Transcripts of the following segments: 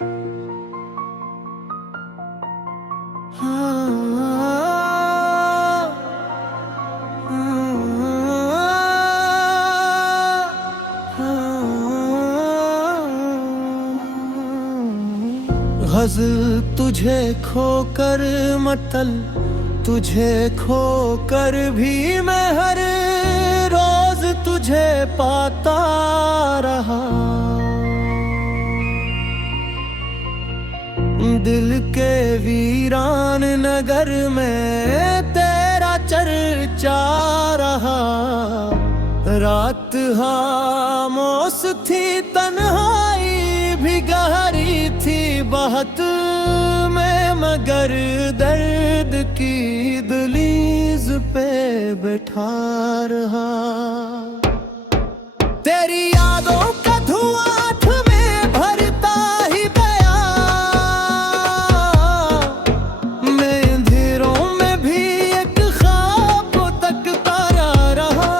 गज़ल तुझे खोकर मतल तुझे खोकर भी मैं हर रोज तुझे पाता रहा। दिल के वीरान नगर में तेरा चर्चा रहा। रात खामोश थी, तन्हाई भी गहरी थी बहुत में, मगर दर्द की दलीज पे बैठा रहा। तेरी यादों का धुआं आँख में भरता ही गया, मैं अंधेरों में भी एक ख्वाब तकता रहा।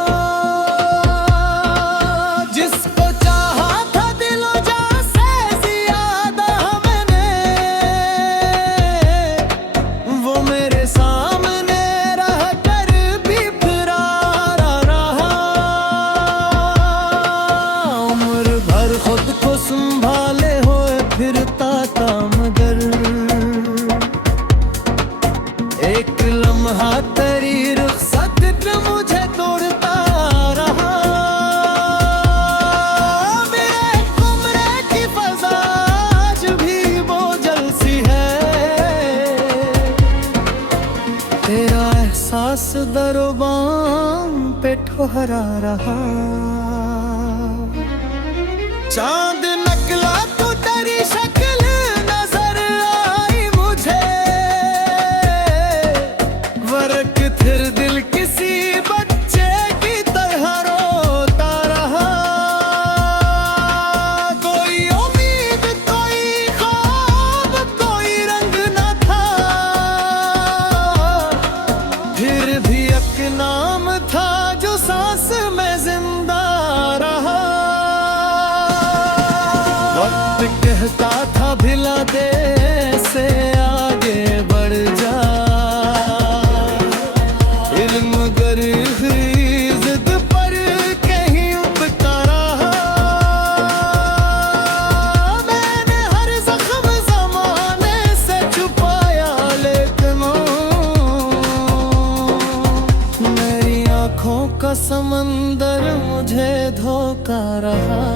जिसको चाहा था दिलो जान से ज्यादा मैंने, वो मेरे सामने रह कर भी फरारा रहा। उम्र भर खुद को संभाले हुए फिरता था, मगर एक लम्हा तेरी रुखसत पे मुझे तोड़ता रहा। मेरे कमरे की फज़ा आज भी बोझल सी है, तेरा एहसास दरबान पे ठहरा रहा। चांद निकला तो तेरी शक्ल नजर आई मुझे, वर्क फिर दिल किसी बच्चे की तरह रोता रहा। कोई उम्मीद कोई ख्वाब कोई रंग न था, फिर भी एक नाम था जो सांस में जिंदा रहा। वक्त कहता था भिला दे से आगे बढ़ जा, इल्म गर जिद पर कहीं उबका रहा। मैंने हर जख्म ज़माने से छुपाया, लेकिन मेरी आँखों का समंदर मुझे धोखा रहा।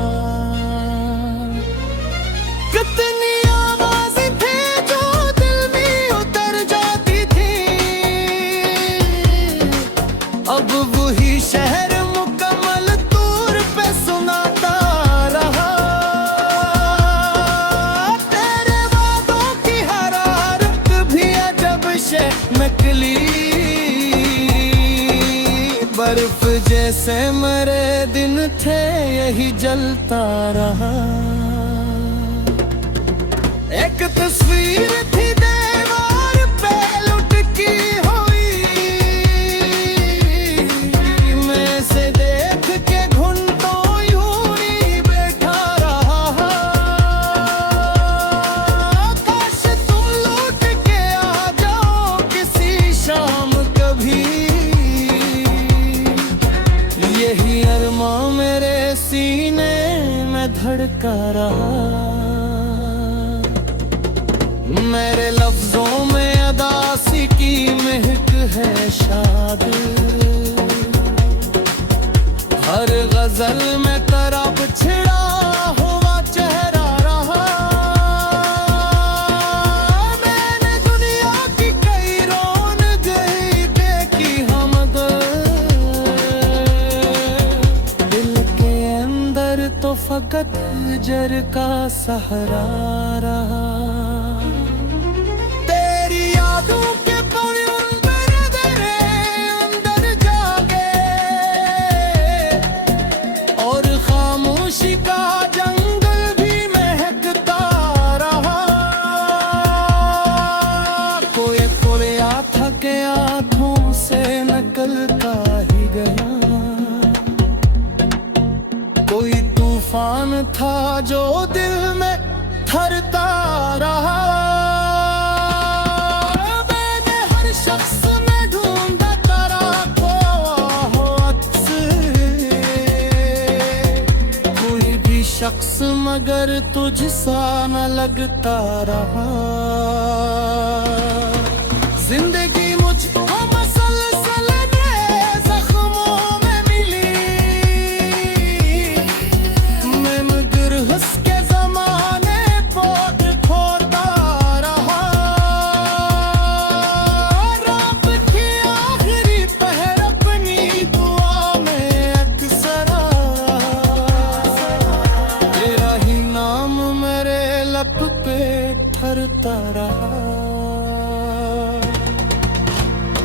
कितनी आवाज़ें थी जो दिल में उतर जाती थी, अब वही शहर मुकम्मल दूर पे सुनाता रहा। तेरे वादों की हरारत भी अजब से निकली, बर्फ जैसे मरे दिन थे यही जलता रहा। एक तस्वीर थी दीवार पे लुटकी हुई, मैं से देख के घुंटों यूं ही बैठा रहा। काश तुम लौट के आ जाओ किसी शाम कभी, यही अरमां मेरे सीने में धड़का रहा। मेरे लफ्जों में अदासी की महक है शाद, हर गजल में तरब छिड़ा हुआ चेहरा रहा। मैंने दुनिया की कई रौनकें देखी हम, दिल के अंदर तो फकत जर का सहारा रहा। के आँखों से निकलता ही गया, कोई तूफान था जो दिल में ठहरता रहा। मैंने हर शख्स में ढूंढा तारा को हो अक्स, कोई भी शख्स मगर तुझसा न लगता रहा। जिंदगी मुझको मसलसल जख्मों में मिली, मैं मगर हंस के जमाने पोत खोता रहा। रब की आखिरी पहर अपनी दुआ में अक्सरा, तेरा ही नाम मेरे लब पे ठहरता रहा।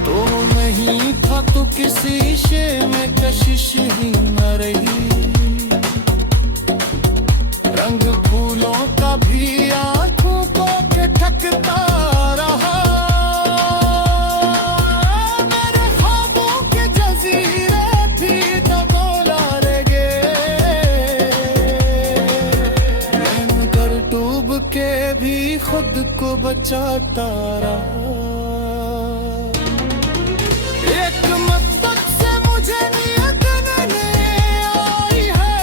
तो नहीं था तो किसी शे में कशिश ही न रही, रंग फूलों का भी आंखों को के ठकता रहा। मेरे ख्वाबों के जजीरे भी दबोला रह गए, मैं मगर डूब के भी खुद को बचाता रहा। एक मकसद से मुझे नियत आई है,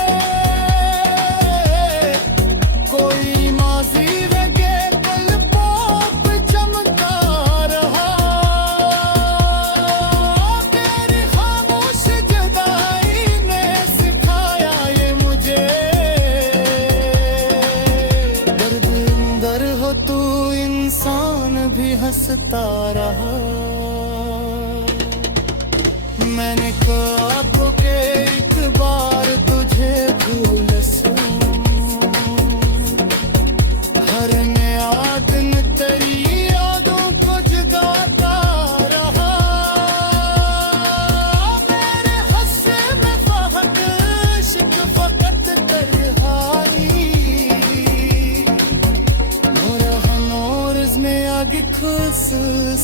कोई माजी लगे पलकों पे चमका रहा। तेरी खामोश जुदाई ने सिखाया ये मुझे, दर्द अंदर हो तू इंसान भी हंसता रहा। मैंने कहा तो के एक बार तुझे भूल हर नया दिन तेरी यादों को जगाता रहा। मेरे हंसे में फहक इश्क फकत तन्हाई, नूर नूर में आगे खुश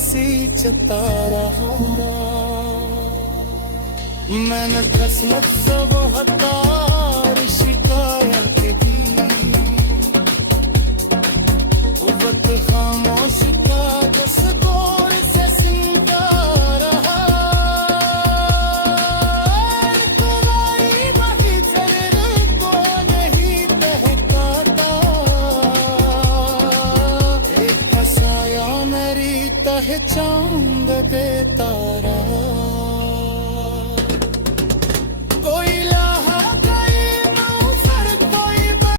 सी जता रहा। मैंने किस्मत से वो हतार शिकायत की, उबत खामोश का जस दौर से सिमटा रहा। तुलाई बही चरण को नहीं बहकाता, एक साया मेरी पहचान देता